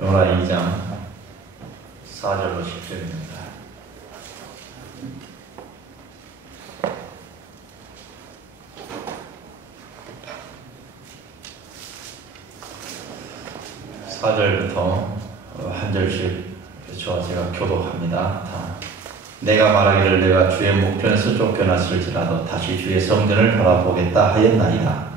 요나 2장 4절로 10절입니다. (4절부터) 한 절씩 저와 제가 교독합니다. 내가 말하기를 내가 주의 목편에서 쫓겨났을지라도 다시 주의 성전을 바라보겠다 하였나이다.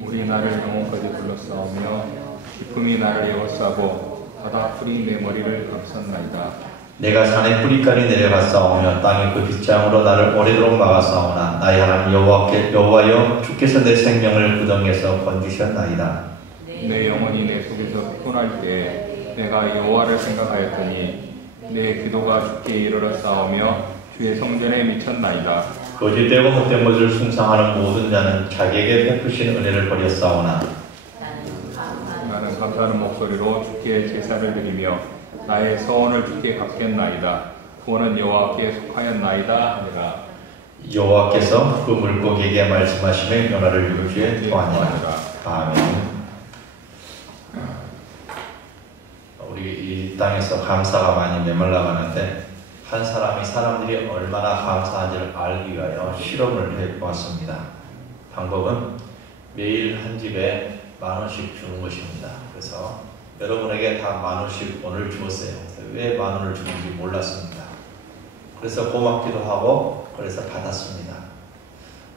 물이 나를 영혼까지 둘러싸우며 기쁨이 나를 에워싸고 바다 풀이 내 머리를 감쌌나이다. 내가 산의 뿌리까지 내려갔사오며 땅의 그 빗장으로 나를 오래도록 막았사오나 나의 하나님 여호와여 주께서 내 생명을 구덩이에서 건지셨나이다. 내 영혼이 내 속에서 피곤할 때에 내가 여호와를 생각하였더니 내 기도가 주께 이르러 싸우며 주의 성전에 미쳤나이다. 거짓되고 못된 것을 숭상하는 모든 자는 자기에게 베푸신 은혜를 버렸사오나 나는 감사하는 목소리로 주께 제사를 드리며 나의 서원을 주께 갚겠나이다. 구원은 여호와께 속하였나이다 하니라. 여호와께서 그 물고기에게 말씀하시며 요나를 육지에 토하니라. 아멘. 우리 이 땅에서 감사가 많이 메말라가는데 한 사람이 사람들이 얼마나 감사한지를 알기 위하여 실험을 해보았습니다. 방법은 매일 한 집에 10,000원씩 주는 것입니다. 그래서 여러분에게 다 10,000원씩 오늘 주었어요. 왜 10,000원을 주는지 몰랐습니다. 그래서 고맙기도 하고 그래서 받았습니다.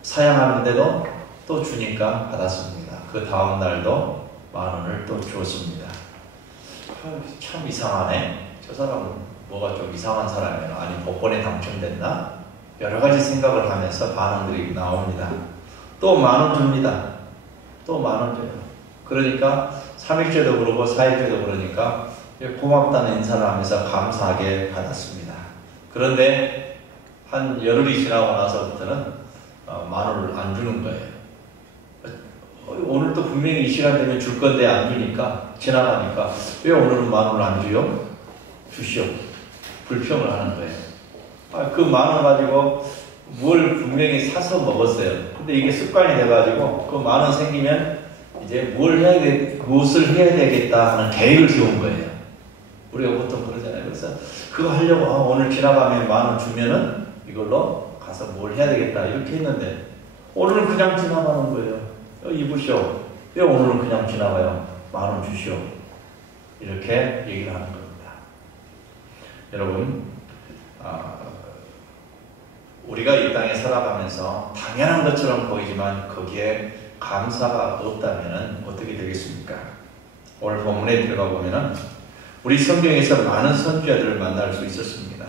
사양하는데도 또 주니까 받았습니다. 그 다음 날도 10,000원을 또 주었습니다. 참 이상하네. 저 사람은 뭐가 좀 이상한 사람이에요. 아니 복권에 당첨됐나? 여러 가지 생각을 하면서 반응들이 나옵니다. 또 10,000원 줍니다. 또 10,000원 줘요. 그러니까 3일째도 그러고 4일째도 그러니까 고맙다는 인사를 하면서 감사하게 받았습니다. 그런데 한 열흘이 지나고 나서부터는 10,000원을 안 주는 거예요. 오늘도 분명히 이 시간 되면 줄 건데 안 주니까 지나가니까 왜 오늘은 10,000원을 안 주요? 주시오. 불평을 하는 거예요. 그 10,000원 가지고 뭘 분명히 사서 먹었어요. 근데 이게 습관이 돼가지고 그 10,000원 생기면 이제 무엇을 해야 되겠다 하는 계획을 세운 거예요. 우리가 보통 그러잖아요. 그래서 그거 하려고 오늘 지나가면 10,000원 주면은 이걸로 가서 뭘 해야 되겠다 이렇게 했는데 오늘은 그냥 지나가는 거예요. 입으시오. 왜 오늘은 그냥 지나가요? 10,000원 주시오. 이렇게 얘기를 하는 겁니다. 여러분, 우리가 이 땅에 살아가면서 당연한 것처럼 보이지만 거기에 감사가 없다면 어떻게 되겠습니까? 오늘 본문에 들어가 보면은 우리 성경에서 많은 선지자들을 만날 수 있었습니다.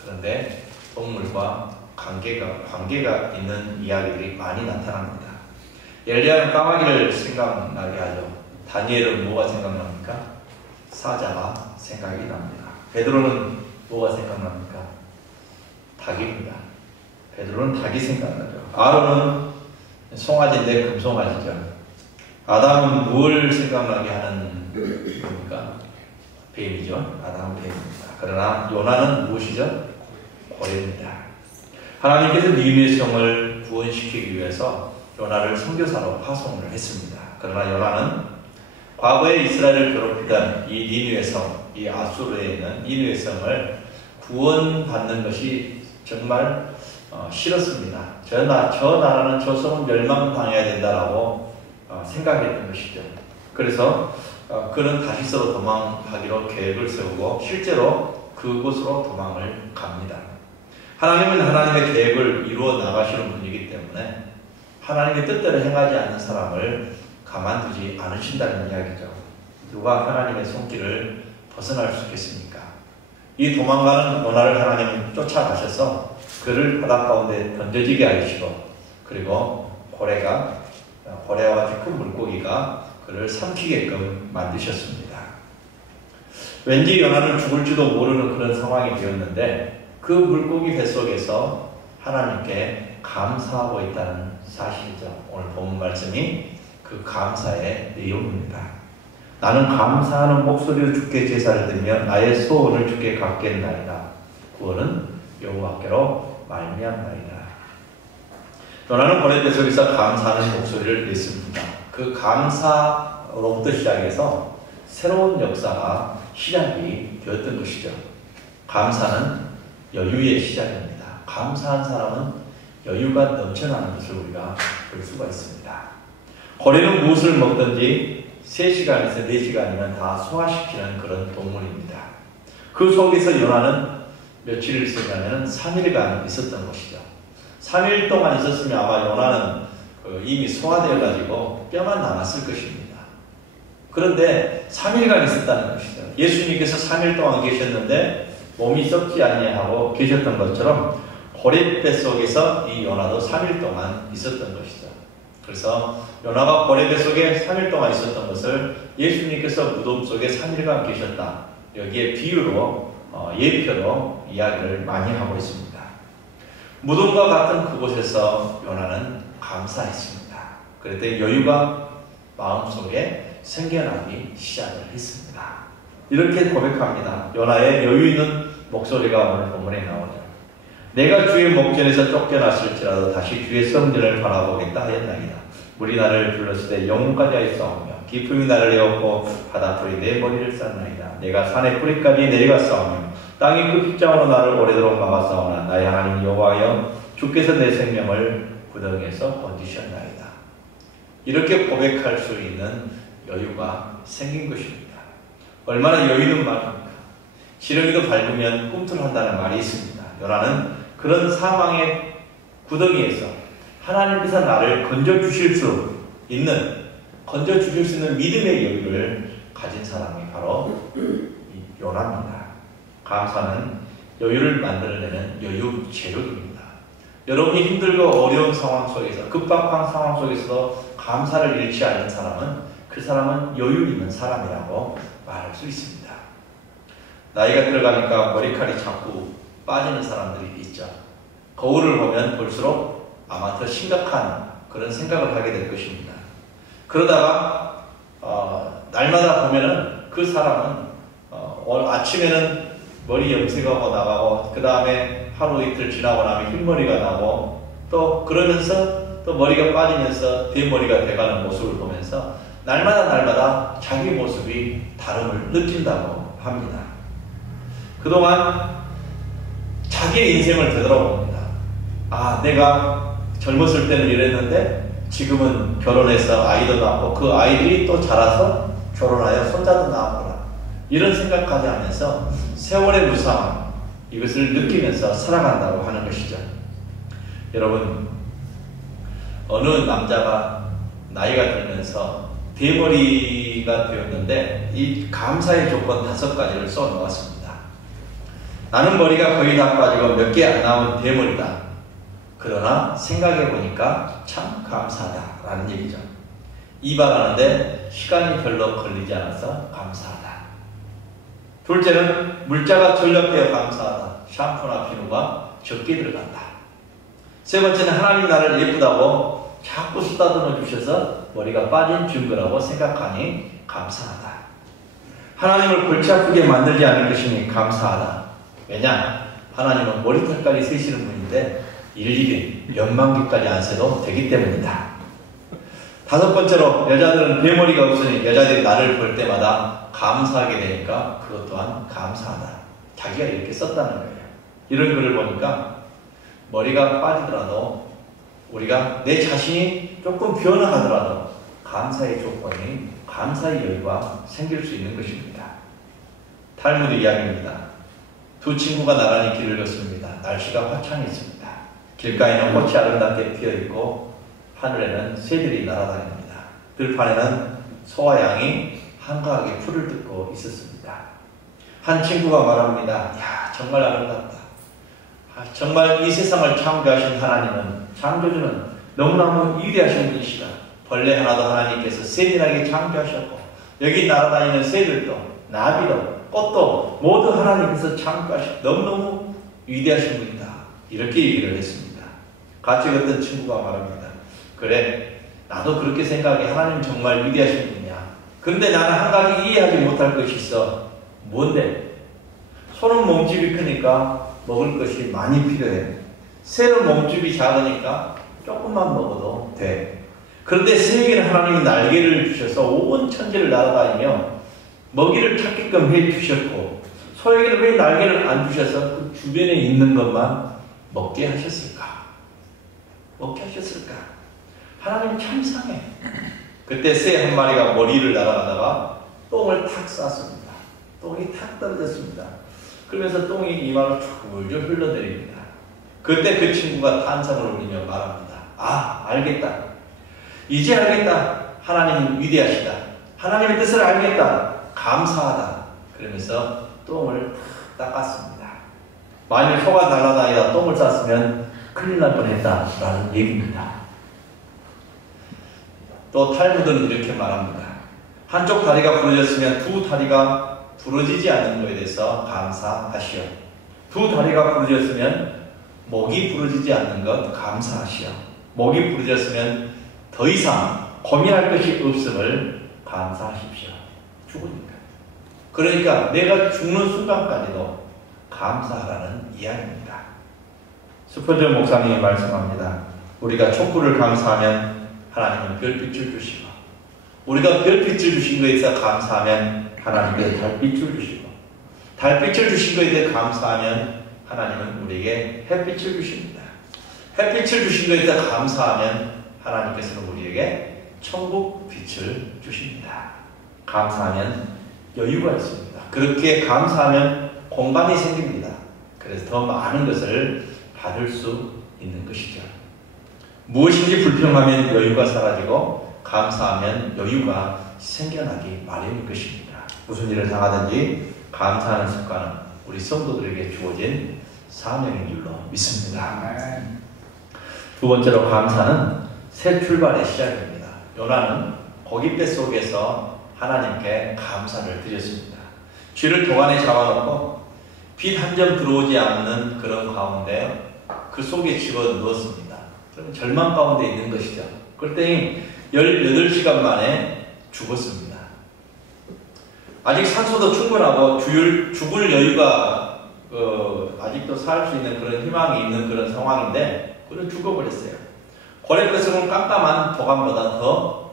그런데 동물과 관계가 있는 이야기들이 많이 나타납니다. 엘리야는 까마귀를 생각나게 하죠. 다니엘은 뭐가 생각납니까? 사자가 생각이 납니다. 베드로는 뭐가 생각납니까? 닭입니다. 베드로는 닭이 생각나죠. 아론은 송아지인데 금송아지죠. 아담은 뭘 생각나게 하는 겁니까? 뱀이죠. 아담은 뱀입니다. 그러나 요나는 무엇이죠? 고래입니다. 하나님께서 니느웨 성을 구원시키기 위해서 요나를 선교사로 파송을 했습니다. 그러나 요나는 과거에 이스라엘을 괴롭히던 이 니느웨 성, 이 아수르에 있는 니느웨 성을 구원받는 것이 정말 싫었습니다. 저 나라는 저 성은 멸망당해야 된다라고 생각했던 것이죠. 그래서 그는 다시스로 도망하기로 계획을 세우고 실제로 그곳으로 도망을 갑니다. 하나님은 하나님의 계획을 이루어 나가시는 분이기 때문에 하나님의 뜻대로 행하지 않는 사람을 가만두지 않으신다는 이야기죠. 누가 하나님의 손길을 벗어날 수 있겠습니까? 이 도망가는 요나를 하나님은 쫓아가셔서 그를 바다 가운데 던져지게 하시고 그리고 고래와 같은 큰 물고기가 그를 삼키게끔 만드셨습니다. 왠지 요나는 죽을지도 모르는 그런 상황이 되었는데 그 물고기 뱃속에서 하나님께 감사하고 있다는 사실이죠. 오늘 본 말씀이 그 감사의 내용입니다. 나는 감사하는 목소리로 주께 제사를 드리며 나의 소원을 주께 갚겠나이다. 구원은 여호와께로 말미암나이다. 요나는 고래 뱃속에서 감사하는 목소리를 냈습니다. 그 감사로부터 시작해서 새로운 역사가 시작이 되었던 것이죠. 감사는 여유의 시작입니다. 감사한 사람은 여유가 넘쳐나는 것을 우리가 볼 수가 있습니다. 고래는 무엇을 먹든지 3시간에서 4시간이면 다 소화시키는 그런 동물입니다. 그 속에서 요나는 며칠을 있었냐면 3일간 있었던 것이죠. 3일 동안 있었으면 아마 요나는 이미 소화되어 가지고 뼈만 남았을 것입니다. 그런데 3일간 있었다는 것이죠. 예수님께서 3일 동안 계셨는데 몸이 썩지 아니하고 계셨던 것처럼 고래 뱃속에서 이 요나도 3일 동안 있었던 것이죠. 그래서 요나가 고래 뱃속에 3일 동안 있었던 것을 예수님께서 무덤 속에 3일간 계셨다. 여기에 비유로 예표로 이야기를 많이 하고 있습니다. 무덤과 같은 그곳에서 요나는 감사했습니다. 그랬더니 여유가 마음속에 생겨나기 시작을 했습니다. 이렇게 고백합니다. 요나의 여유 있는 목소리가 오늘 본문에 나오죠. 내가 주의 목전에서 쫓겨났을지라도 다시 주의 성전을 바라보겠다 하였나이다. 물이 나를 불렀을 때 영혼까지 하였사오며 기품이 나를 에웠고 바다풀이 내 머리를 쌌나이다. 내가 산의 뿌리까지 내려갔사오며 땅이 그 빗장으로 나를 오래도록 막았사오나 나의 하나님 여호와여 주께서 내 생명을 구덩이에서 건지셨나이다. 이렇게 고백할 수 있는 여유가 생긴 것입니다. 얼마나 여유 있는 말입니까? 지렁이도 밟으면 꿈틀한다는 말이 있습니다. 요나는 그런 사망의 구덩이에서 하나님께서 나를 건져주실 수 있는 믿음의 여유를 가진 사람이 바로 요나입니다. 감사는 여유를 만들어내는 여유 재료입니다. 여러분이 힘들고 어려운 상황 속에서 급박한 상황 속에서도 감사를 잃지 않는 사람은 그 사람은 여유 있는 사람이라고 말할 수 있습니다. 나이가 들어가니까 머리칼이 자꾸 빠지는 사람들이 있죠. 거울을 보면 볼수록 아마 더 심각한 그런 생각을 하게 될 것입니다. 그러다가 날마다 보면은 그 사람은 아침에는 머리 염색하고 나가고 그 다음에 하루 이틀 지나고 나면 흰머리가 나고 또 그러면서 또 머리가 빠지면서 대머리가 돼가는 모습을 보면서 날마다 자기 모습이 다름을 느낀다고 합니다. 그동안 자기의 인생을 되돌아봅니다. 아, 내가 젊었을 때는 이랬는데 지금은 결혼해서 아이도 낳고 그 아이들이 또 자라서 결혼하여 손자도 낳았구나. 이런 생각까지 하면서 세월의 무상 이것을 느끼면서 살아간다고 하는 것이죠. 여러분, 어느 남자가 나이가 들면서 대머리가 되었는데 이 감사의 조건 5가지를 써놓았습니다. 나는 머리가 거의 다 빠지고 몇 개 안 남은 대머리다. 그러나 생각해보니까 참 감사하다라는 얘기죠. 이발하는데 시간이 별로 걸리지 않아서 감사하다. 둘째는 물자가 전력되어 감사하다. 샴푸나 비누가 적게 들어간다. 세 번째는 하나님이 나를 예쁘다고 자꾸 쓰다듬어 주셔서 머리가 빠진 증거라고 생각하니 감사하다. 하나님을 골치 아프게 만들지 않을 것이니 감사하다. 왜냐? 하나님은 머리털까지 세시는 분인데 일일이 몇만 개까지 안 세도 되기 때문이다. 5번째로 여자들은 대머리가 없으니 여자들이 나를 볼 때마다 감사하게 되니까 그것 또한 감사하다. 자기가 이렇게 썼다는 거예요. 이런 글을 보니까 머리가 빠지더라도 우리가 내 자신이 조금 변화하더라도 감사의 조건이 감사의 여유가 생길 수 있는 것입니다. 탈무드 이야기입니다. 2 친구가 나란히 길을 걷습니다. 날씨가 화창했습니다. 길가에는 꽃이 아름답게 피어있고 하늘에는 새들이 날아다닙니다. 들판에는 소와 양이 한가하게 풀을 뜯고 있었습니다. 한 친구가 말합니다. 야, 정말 아름답다. 정말 이 세상을 창조하신 하나님은, 창조주는 너무너무 위대하신 분이시다. 벌레 하나도 하나님께서 세밀하게 창조하셨고 여기 날아다니는 새들도 나비도 꽃도 모두 하나님께서 창조하셨고 너무너무 위대하신 분이다. 이렇게 얘기를 했습니다. 같이 걷던 친구가 말합니다. 그래, 나도 그렇게 생각해. 하나님 정말 위대하신 분이야. 근데 나는 한 가지 이해하지 못할 것이 있어. 뭔데? 소는 몸집이 크니까 먹을 것이 많이 필요해. 새는 몸집이 작으니까 조금만 먹어도 돼. 그런데 새에게는 하나님이 날개를 주셔서 온 천지를 날아다니며 먹이를 찾게끔 해주셨고 소에게는 왜 날개를 안 주셔서 그 주변에 있는 것만 먹게 하셨을까? 먹게 하셨을까? 하나님 참 이상해. 그때 새 한 마리가 머리를 날아가다가 똥을 탁 쌌습니다. 똥이 탁 떨어졌습니다. 그러면서 똥이 이마로 줄줄 흘러내립니다. 그때 그 친구가 탄성을 울리며 말합니다. 아, 알겠다. 이제 알겠다. 하나님은 위대하시다. 하나님의 뜻을 알겠다. 감사하다. 그러면서 똥을 탁 닦았습니다. 만일 소가 날아다니다 똥을 쌌으면 큰일 날 뻔했다라는 얘기입니다. 또 탈무드는 이렇게 말합니다. 한쪽 다리가 부러졌으면 두 다리가 부러지지 않는 것에 대해서 감사하시오. 두 다리가 부러졌으면 목이 부러지지 않는 것 감사하시오. 목이 부러졌으면 더 이상 고민할 것이 없음을 감사하십시오. 죽으니까. 그러니까 내가 죽는 순간까지도 감사하라는 이야기입니다. 스퍼전 목사님이 말씀합니다. 우리가 촛불을 감사하면 하나님은 별빛을 주시고 우리가 별빛을 주신 것에 대해서 감사하면 하나님께 달빛을 주시고 달빛을 주신 것에 대해 감사하면 하나님은 우리에게 햇빛을 주십니다. 햇빛을 주신 것에 대해 감사하면 하나님께서는 우리에게 천국 빛을 주십니다. 감사하면 여유가 있습니다. 그렇게 감사하면 공간이 생깁니다. 그래서 더 많은 것을 받을 수 있는 것이죠. 무엇인지 불평하면 여유가 사라지고 감사하면 여유가 생겨나기 마련인 것입니다. 무슨 일을 당하든지 감사하는 습관은 우리 성도들에게 주어진 사명인 줄로 믿습니다. 두 번째로 감사는 새 출발의 시작입니다. 요나는 고깃배 속에서 하나님께 감사를 드렸습니다. 쥐를 도안에 잡아놓고 빛 한 점 들어오지 않는 그런 가운데 그 속에 집어넣었습니다. 그럼 절망 가운데 있는 것이죠. 그랬더니 18시간 만에 죽었습니다. 아직 산소도 충분하고 죽을 여유가 아직도 살 수 있는 그런 희망이 있는 그런 상황인데 그는 죽어버렸어요. 고레pe성은 깜깜한 도감보다 더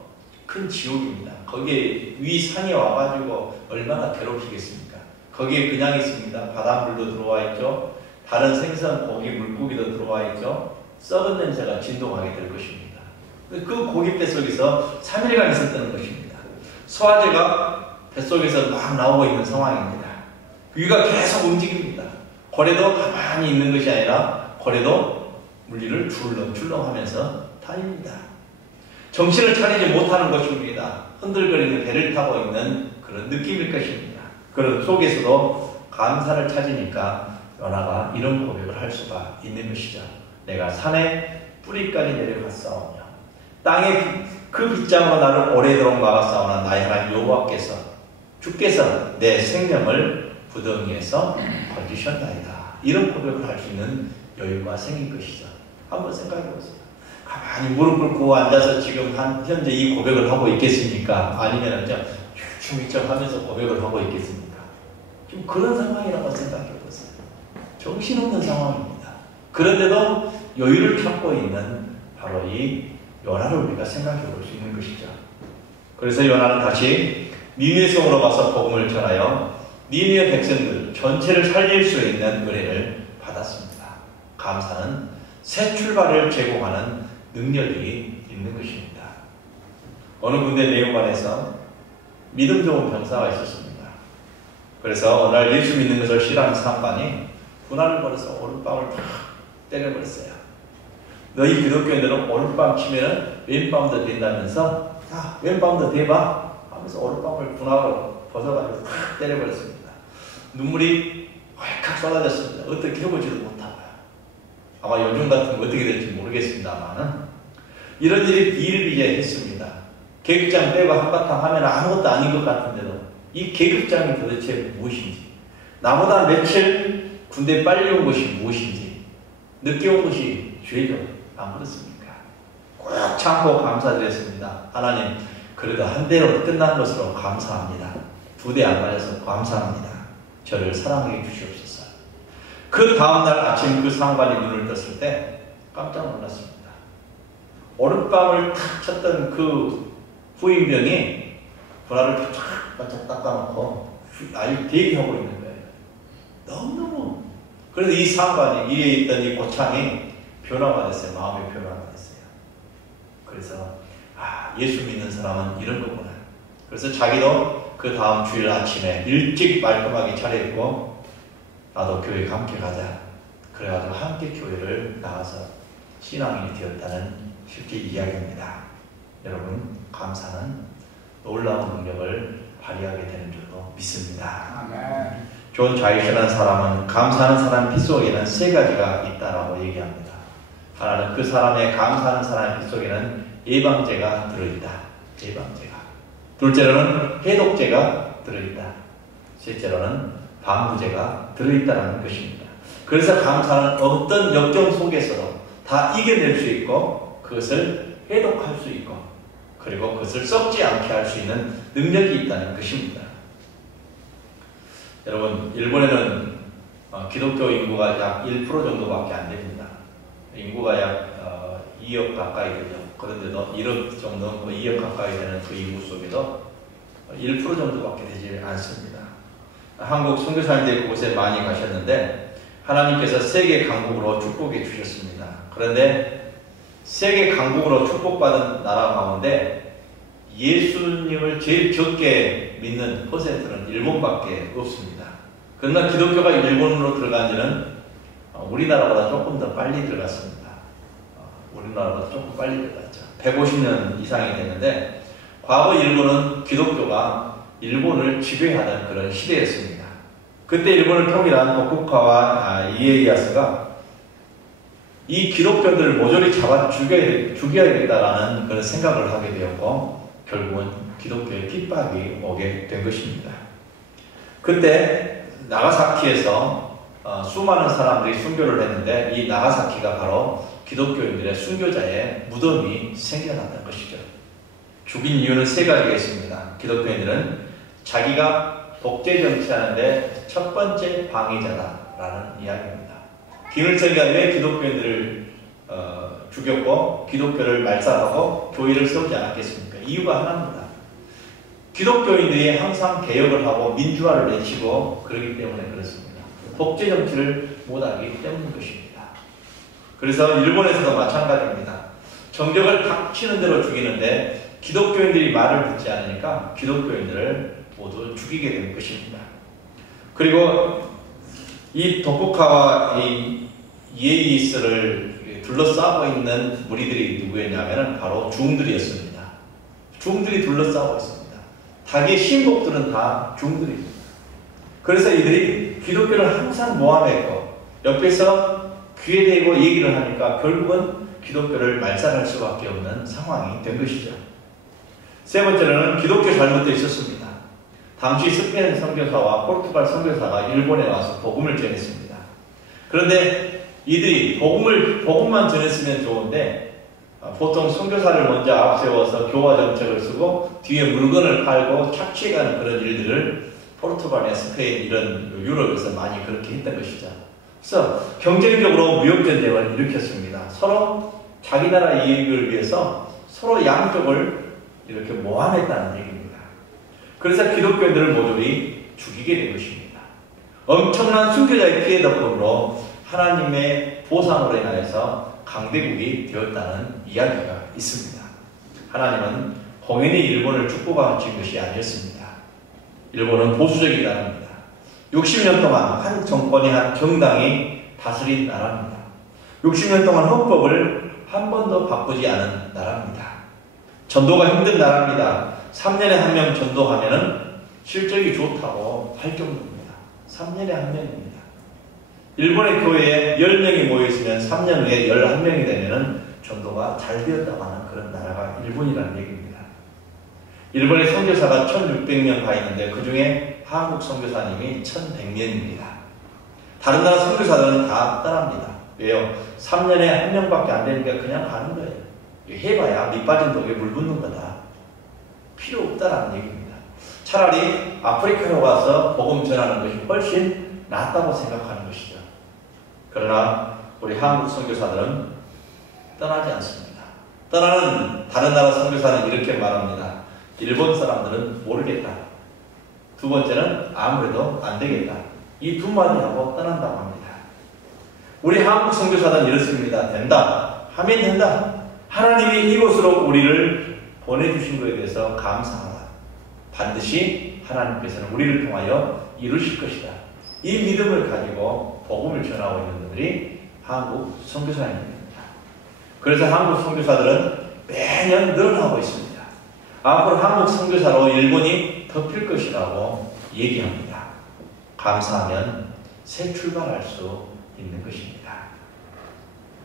큰 지옥입니다. 거기에 위산이 와가지고 얼마나 괴롭히겠습니까? 거기에 그냥 있습니다. 바닷물도 들어와 있죠. 다른 생선, 고기, 물고기도 들어와 있죠. 썩은 냄새가 진동하게 될 것입니다. 그 고기 뱃속에서 3일간 있었다는 것입니다. 소화제가 뱃속에서 막 나오고 있는 상황입니다. 위가 계속 움직입니다. 고래도 가만히 있는 것이 아니라 고래도 물리를 출렁출렁 하면서 다닙니다. 정신을 차리지 못하는 것입니다. 흔들거리는 배를 타고 있는 그런 느낌일 것입니다. 그런 속에서도 감사를 찾으니까 요나가 이런 고백을 할 수가 있는 것이죠. 내가 산에 뿌리까지 내려갔사오며 땅에 그 빗장으로 나를 오래도록 막았사오나 나의 하나님 여호와께서 주께서 내 생명을 부덩이에서 건지셨나이다. 이런 고백을 할 수 있는 여유가 생긴 것이죠. 한번 생각해 보세요. 가만히 무릎 꿇고 앉아서 지금 현재 이 고백을 하고 있겠습니까? 아니면 춤추미쩍 하면서 고백을 하고 있겠습니까? 좀 그런 상황이라고 생각해 보세요. 정신없는 상황입니다. 그런데도 여유를 찾고 있는 바로 이 요나를 우리가 생각해 볼 수 있는 것이죠. 그래서 요나는 다시 니느웨 성으로 가서 복음을 전하여 니느웨 백성들 전체를 살릴 수 있는 은혜를 받았습니다. 감사는 새 출발을 제공하는 능력이 있는 것입니다. 어느 군대 내용관에서 믿음 좋은 병사가 있었습니다. 그래서 어느 날 예수 믿는 것을 싫어하는 상관이 분할을 벌여서 오른밤을 탁 때려버렸어요. 너희 기독교인들은 오른밤 치면 왼밤도 된다면서 자 왼밤도 대봐 하면서 오른밤을 분할로 벗어가지고 탁 때려버렸습니다. 눈물이 왈칵 쏟아졌습니다. 어떻게 해보지도 못하고요. 아마 요즘 같은 거 어떻게 될지 모르겠습니다만은 이런 일이 비일비재했습니다. 계급장 빼고 한바탕 하면 아무것도 아닌 것 같은데도 이 계급장이 도대체 무엇인지 나보다 며칠 군대 빨리 온 것이 무엇인지 늦게 온 것이 죄죠. 안 그렇습니까? 꼭 참고 감사드렸습니다. 하나님 그래도 한 대로 끝난 것으로 감사합니다. 2대 안 맞아서 감사합니다. 저를 사랑해 주시옵소서. 그 다음날 아침 그 상관이 눈을 떴을 때 깜짝 놀랐습니다. 오른밤을 탁 쳤던 그 후임병이 분할을 탁 바짝 닦아놓고 아주 대기하고 있는 거예요. 너무너무. 그래서 이 상관이, 이에 있던 이 고창이 변화가 됐어요. 마음의 변화가 됐어요. 그래서 예수 믿는 사람은 이런 거구나. 그래서 자기도 그 다음 주일 아침에 일찍 말끔하게 차려입고 나도 교회 함께 가자. 그래가지고 함께 교회를 나가서 신앙인이 되었다는 실제 이야기입니다. 여러분, 감사는 놀라운 능력을 발휘하게 되는 줄로 믿습니다. 존 좌이시라는 사람은 감사하는 사람 피 속에는 세 가지가 있다라고 얘기합니다. 하나는 그 사람의 감사하는 사람 피 속에는 예방죄가 들어있다. 예방죄가. 둘째로는 해독죄가 들어있다. 셋째로는 방부죄가 들어있다는 것입니다. 그래서 감사는 어떤 역경 속에서도 다 이겨낼 수 있고 그것을 해독할 수 있고 그리고 그것을 썩지 않게 할 수 있는 능력이 있다는 것입니다. 여러분, 일본에는 기독교 인구가 약 1% 정도밖에 안 됩니다. 인구가 약 2억 가까이 되죠. 그런데도 1억 정도, 2억 가까이 되는 그 인구 속에도 1% 정도밖에 되지 않습니다. 한국 선교사님들이 그곳에 많이 가셨는데 하나님께서 세계 강국으로 축복해 주셨습니다. 그런데 세계 강국으로 축복받은 나라 가운데 예수님을 제일 적게 믿는 퍼센트는 일본밖에 없습니다. 그러나 기독교가 일본으로 들어간 지는 우리나라보다 조금 더 빨리 들어갔습니다. 우리나라보다 조금 빨리 들어갔죠. 150년 이상이 됐는데 과거 일본은 기독교가 일본을 지배하던 그런 시대였습니다. 그때 일본을 통일한 도쿠가와 이에야스가 이 기독교들을 모조리 잡아 죽여야겠다라는 그런 생각을 하게 되었고 결국은 기독교의 핍박이 오게 된 것입니다. 그때 나가사키에서 수많은 사람들이 순교를 했는데 이 나가사키가 바로 기독교인들의 순교자의 무덤이 생겨났던 것이죠. 죽인 이유는 세 가지가 있습니다. 기독교인들은 자기가 독재 정치하는데 첫 번째 방해자다라는 이야기입니다. 김일성이가 왜 기독교인들을 죽였고 기독교를 말살하고 교회를 세우지 않았겠습니까? 이유가 하나입니다. 기독교인들이 항상 개혁을 하고 민주화를 외치고 그러기 때문에 그렇습니다. 독재 정치를 못하기 때문인 것입니다. 그래서 일본에서도 마찬가지입니다. 정적을 닥치는 대로 죽이는데 기독교인들이 말을 듣지 않으니까 기독교인들을 모두 죽이게 된 것입니다. 그리고 이 도쿠가와 이 이에이스를 둘러싸고 있는 무리들이 누구였냐면 바로 중들이었습니다. 중들이 둘러싸고 있습니다. 자기의 신복들은 다 중들입니다. 그래서 이들이 기독교를 항상 모함했고 옆에서 귀에 대고 얘기를 하니까 결국은 기독교를 말살할 수밖에 없는 상황이 된 것이죠. 세 번째로는 기독교 잘못도 있었습니다. 당시 스페인 선교사와 포르투갈 선교사가 일본에 와서 복음을 전했습니다. 그런데 이들이 복음만 전했으면 좋은데 보통 선교사를 먼저 앞세워서 교화 정책을 쓰고 뒤에 물건을 팔고 착취해가는 그런 일들을 포르투갈이나 스페인 이런 유럽에서 많이 그렇게 했던 것이죠. 그래서 경쟁적으로 무역전쟁을 일으켰습니다. 서로 자기 나라 이익을 위해서 서로 양쪽을 이렇게 모함했다는 얘기입니다. 그래서 기독교인들을 모조리 죽이게 된 것입니다. 엄청난 순교자의 피해 덕분으로 하나님의 보상으로 인하여서 강대국이 되었다는 이야기가 있습니다. 하나님은 공연히 일본을 축복하신 것이 아니었습니다. 일본은 보수적인 나라입니다. 60년 동안 한 정권이 한 정당이 다스린 나라입니다. 60년 동안 헌법을 한 번도 바꾸지 않은 나라입니다. 전도가 힘든 나라입니다. 3년에 한 명 전도하면은 실적이 좋다고 할 정도입니다. 3년에 한 명입니다. 일본의 교회에 10명이 모여있으면 3년 후에 11명이 되면은 전도가 잘 되었다고 하는 그런 나라가 일본이라는 얘기입니다. 일본의 선교사가 1600명 가 있는데 그 중에 한국 선교사님이 1100명입니다. 다른 나라 선교사들은 다 떠납니다. 왜요? 3년에 한 명밖에 안 되니까 그냥 가는 거예요. 해봐야 밑 빠진 독에 물 붓는 거다. 필요 없다라는 얘기입니다. 차라리 아프리카로 가서 복음 전하는 것이 훨씬 낫다고 생각하는 것이죠. 그러나 우리 한국 선교사들은 떠나지 않습니다. 떠나는 다른 나라 선교사는 이렇게 말합니다. 일본 사람들은 모르겠다. 두 번째는 아무래도 안 되겠다. 이 두 마디 하고 떠난다고 합니다. 우리 한국 선교사들은 이렇습니다. 된다. 하면 된다. 하나님이 이곳으로 우리를 보내주신 것에 대해서 감사하다. 반드시 하나님께서는 우리를 통하여 이루실 것이다. 이 믿음을 가지고 복음을 전하고 있는 분들이 한국 선교사님입니다. 그래서 한국 선교사들은 매년 늘어나고 있습니다. 앞으로 한국 선교사로 일본이 덮일 것이라고 얘기합니다. 감사하면 새 출발할 수 있는 것입니다.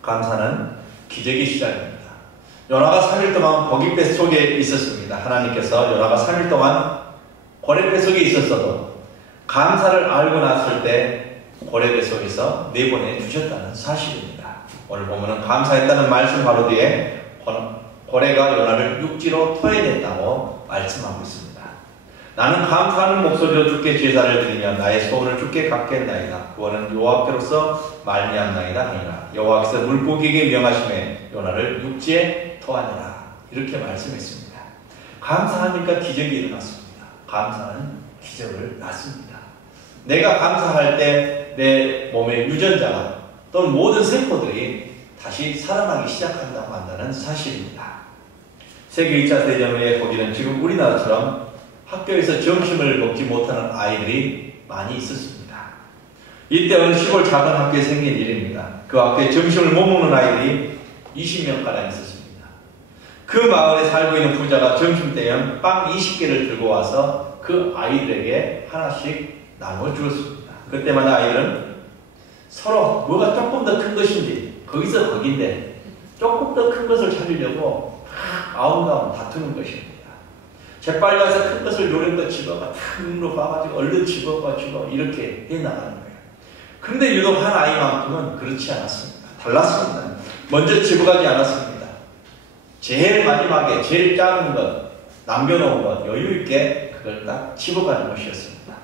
감사는 기적의 시작입니다. 요나가 3일 동안 고기 뱃속에 있었습니다. 하나님께서 요나가 3일 동안 고래 뱃속에 있었어도 감사를 알고 났을 때 고래 뱃속에서 내보내 주셨다는 사실입니다. 오늘 보면은 감사했다는 말씀 바로 뒤에 고래가 요나를 육지로 토해냈다고 말씀하고 있습니다. 나는 감사하는 목소리로 주께 제사를 드리며 나의 소원을 주께 갚겠나이다. 그거는 여호와께로서 말미암나이다 아니라 여호와께서 물고기에게 명하심에 요나를 육지에 토하니라. 이렇게 말씀했습니다. 감사하니까 기적이 일어났습니다. 감사는 기적을 낳습니다. 내가 감사할 때 내 몸의 유전자가 또는 모든 세포들이 다시 살아나기 시작한다고 한다는 사실입니다. 세계 2차 대전 후에 거기는 지금 우리나라처럼 학교에서 점심을 먹지 못하는 아이들이 많이 있었습니다. 이때 어느 시골 작은 학교에 생긴 일입니다. 그 학교에 점심을 못 먹는 아이들이 20명가량 있었습니다. 그 마을에 살고 있는 부자가 점심때면 빵 20개를 들고 와서 그 아이들에게 하나씩 나눠 주었습니다. 그때마다 아이들은 서로 뭐가 조금 더 큰 것인지 거기서 거긴데 조금 더 큰 것을 찾으려고 아웅다웅 다투는 것입니다. 재빨리 가서 큰 것을 요령껏 집어가 탁 눈으로 봐가지고 얼른 집어가지고 이렇게 해나가는 거예요. 그런데 유독 한 아이만큼은 그렇지 않았습니다. 달랐습니다. 먼저 집어가지 않았습니다. 제일 마지막에 제일 작은 것 남겨놓은 것 여유있게 그걸 딱 집어가는 것이었습니다.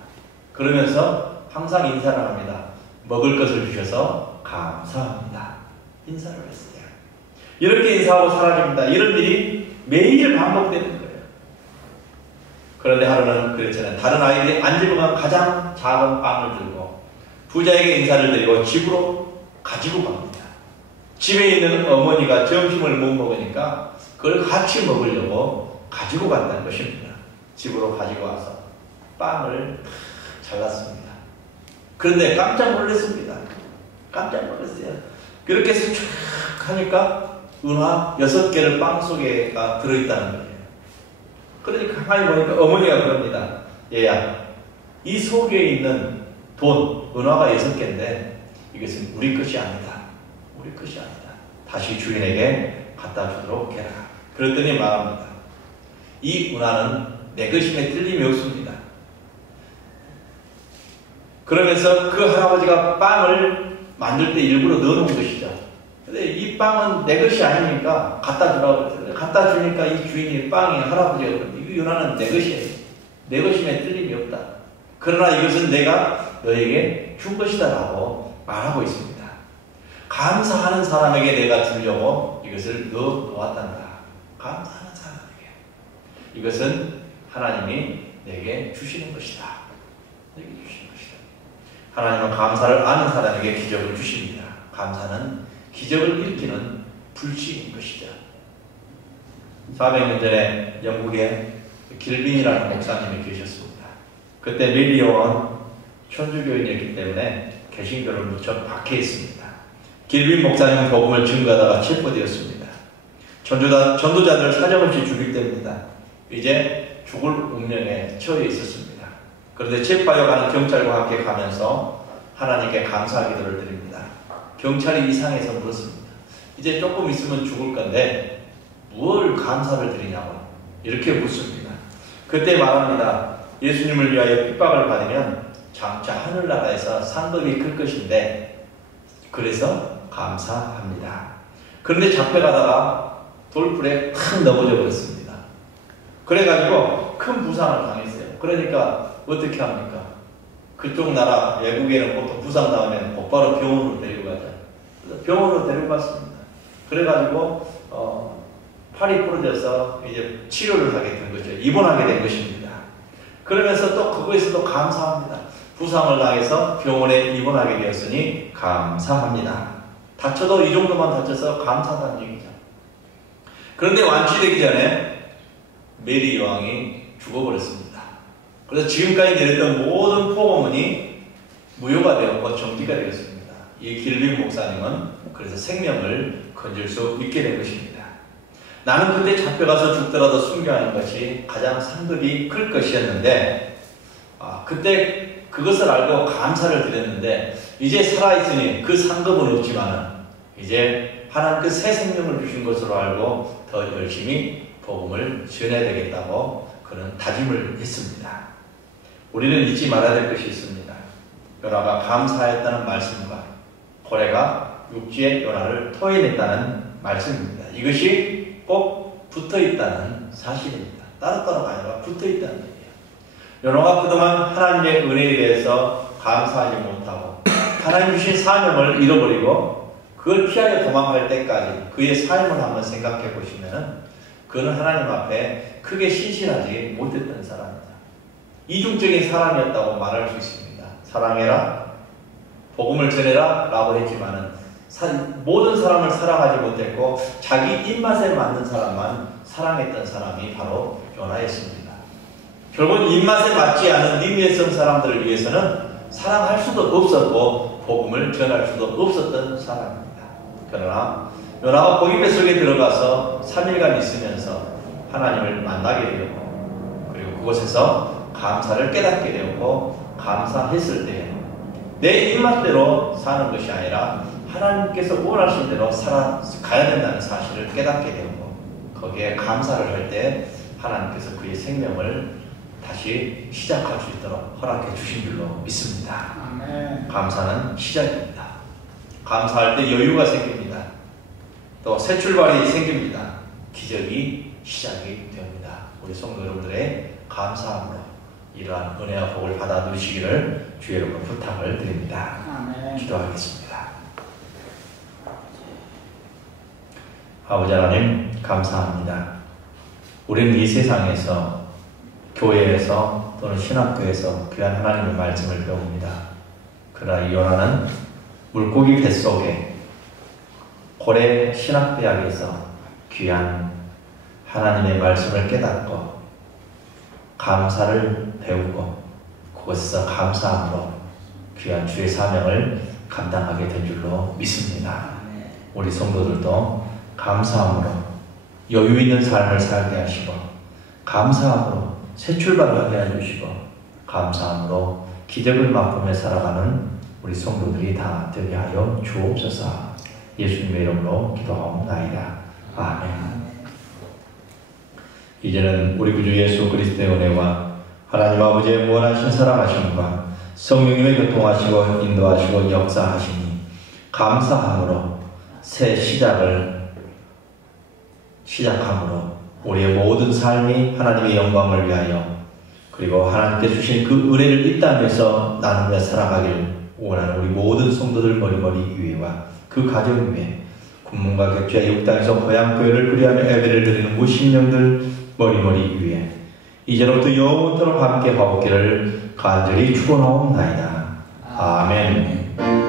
그러면서 항상 인사를 합니다. 먹을 것을 주셔서 감사합니다. 인사를 했어요. 이렇게 인사하고 사라집니다. 이런 일이 매일 반복되는 거예요. 그런데 하루는 그랬잖아요. 다른 아이들이 안 집어간 가장 작은 빵을 들고 부자에게 인사를 드리고 집으로 가지고 갑니다. 집에 있는 어머니가 점심을 못 먹으니까 그걸 같이 먹으려고 가지고 갔다는 것입니다. 집으로 가지고 와서 빵을 잘랐습니다. 그런데 깜짝 놀랐습니다. 깜짝 놀랐어요. 그렇게 해서 쭉 하니까 은화 6개를 빵 속에가 들어있다는 거예요. 그러니까 가만히 보니까 어머니가 그럽니다. 얘야, 이 속에 있는 돈, 은화가 6개인데 이것은 우리 것이 아니다. 우리 것이 아니다. 다시 주인에게 갖다 주도록 해라. 그랬더니 말합니다. 이 은화는 내 것임에 틀림이 없습니다. 그러면서 그 할아버지가 빵을 만들 때 일부러 넣어놓은 것이죠. 근데 이 빵은 내 것이 아니니까 갖다 주라고 그랬어요. 갖다 주니까 이 주인이 빵이 할아버지가 그러는데 이 은화는 내 것이에요. 내 것임에 틀림이 없다. 그러나 이것은 내가 너에게 준 것이다 라고 말하고 있습니다. 감사하는 사람에게 내가 주려고 이것을 놓았단다. 감사하는 사람에게. 이것은 하나님이 내게 주시는 것이다. 내게 주시는 것이다. 하나님은 감사를 아는 사람에게 기적을 주십니다. 감사는 기적을 일으키는 불씨인 것이죠. 400년 전에 영국에 길빈이라는 목사님이 계셨습니다. 그때 밀리온 천주교인이었기 때문에 개신교를 무척 박해했습니다. 길빈 목사님은 복음을 증거하다가 체포되었습니다. 전도자들을 사정없이 죽일 때입니다. 이제 죽을 운명에 처해 있었습니다. 그런데 체포하여 가는 경찰과 함께 가면서 하나님께 감사 기도를 드립니다. 경찰이 이상해서 물었습니다. 이제 조금 있으면 죽을 건데 무엇을 감사를 드리냐고 이렇게 묻습니다. 그때 말합니다. 예수님을 위하여 핍박을 받으면 장차 하늘나라에서 상급이 클 것인데 그래서 감사합니다. 그런데 잡혀가다가 돌풀에 탁 넘어져 버렸습니다. 그래가지고 큰 부상을 당했어요. 그러니까 어떻게 합니까? 그쪽 나라 외국에는 보통 부상 나오면 곧바로 병원으로 데리고 가죠. 그래서 병원으로 데리고 갔습니다. 그래가지고 팔이 부러져서 이제 치료를 하게 된 거죠. 입원하게 된 것입니다. 그러면서 또 그거에서도 감사합니다. 부상을 당해서 병원에 입원하게 되었으니 감사합니다. 다쳐도 이 정도만 다쳐서 감사하다는 얘기죠. 그런데 완치되기 전에 메리 여왕이 죽어버렸습니다. 그래서 지금까지 내렸던 모든 포고문이 무효가 되었고 정지가 되었습니다. 이 길빈 목사님은 그래서 생명을 건질 수 있게 된 것입니다. 나는 그때 잡혀가서 죽더라도 순교하는 것이 가장 상급이 클 것이었는데 그때 그것을 알고 감사를 드렸는데 이제 살아있으니 그 상급은 없지만 이제 하나님 그 새 생명을 주신 것으로 알고 더 열심히 복음을 전해야 되겠다고 그런 다짐을 했습니다. 우리는 잊지 말아야 될 것이 있습니다. 요나가 감사했다는 말씀과 고래가 육지의 요나를 토해냈다는 말씀입니다. 이것이 꼭 붙어있다는 사실입니다. 따로따로가 아니라 붙어있다는 얘기예요. 요나가 그동안 하나님의 은혜에 대해서 감사하지 못하고 하나님 주신 사명을 잃어버리고 그걸 피하여 도망갈 때까지 그의 삶을 한번 생각해 보시면 그는 하나님 앞에 크게 신실하지 못했던 사람입니다. 이중적인 사람이었다고 말할 수 있습니다. 사랑해라, 복음을 전해라 라고 했지만은 모든 사람을 사랑하지 못했고 자기 입맛에 맞는 사람만 사랑했던 사람이 바로 요나였습니다. 결국은 입맛에 맞지 않은 니느웨성 사람들을 위해서는 사랑할 수도 없었고 복음을 전할 수도 없었던 사람입니다. 그러나 요나가 고기 뱃속에 들어가서 3일간 있으면서 하나님을 만나게 되었고 그리고 그곳에서 감사를 깨닫게 되었고 감사했을 때 내 입맛대로 사는 것이 아니라 하나님께서 원하신 대로 살아가야 된다는 사실을 깨닫게 되었고 거기에 감사를 할 때 하나님께서 그의 생명을 다시 시작할 수 있도록 허락해 주신 줄로 믿습니다. 아멘. 감사는 시작입니다. 감사할 때 여유가 생깁니다. 또 새 출발이 생깁니다. 기적이 시작이 됩니다. 우리 성도 여러분들의 감사함으로 이러한 은혜와 복을 받아 누리시기를 주의 이름으로 부탁을 드립니다. 아멘. 기도하겠습니다. 아버지 하나님 감사합니다. 우리는 이 세상에서 교회에서 또는 신학교에서 귀한 하나님의 말씀을 배웁니다. 그러나 요나는 물고기 뱃속에 고래 신학대학에서 귀한 하나님의 말씀을 깨닫고 감사를 배우고 그것에서 감사함으로 귀한 주의 사명을 감당하게 된 줄로 믿습니다. 우리 성도들도 감사함으로 여유 있는 삶을 살게 하시고 감사함으로 새 출발을 하게 해주시고 감사함으로 기적을 맛보며 살아가는 우리 성도들이 다 되게 하여 주옵소서. 예수님의 이름으로 기도하옵나이다. 아멘. 이제는 우리 구주 예수 그리스도의 은혜와 하나님 아버지의 무한하신 사랑하심과 성령님의 교통하시고 인도하시고 역사하시니 감사함으로 새 시작을 시작함으로 우리의 모든 삶이 하나님의 영광을 위하여 그리고 하나님께 주신 그 은혜를 이 땅에서 나누며 살아가길 원하는 우리 모든 성도들 머리머리 위에와 그 가정 위에 군문과 객주와 이 땅에서 고향교회를 그리하며 예배를 드리는 무신령들 머리머리 위에 이제로부터 영원토록 함께 하옵기를 간절히 축원하옵나이다. 아멘.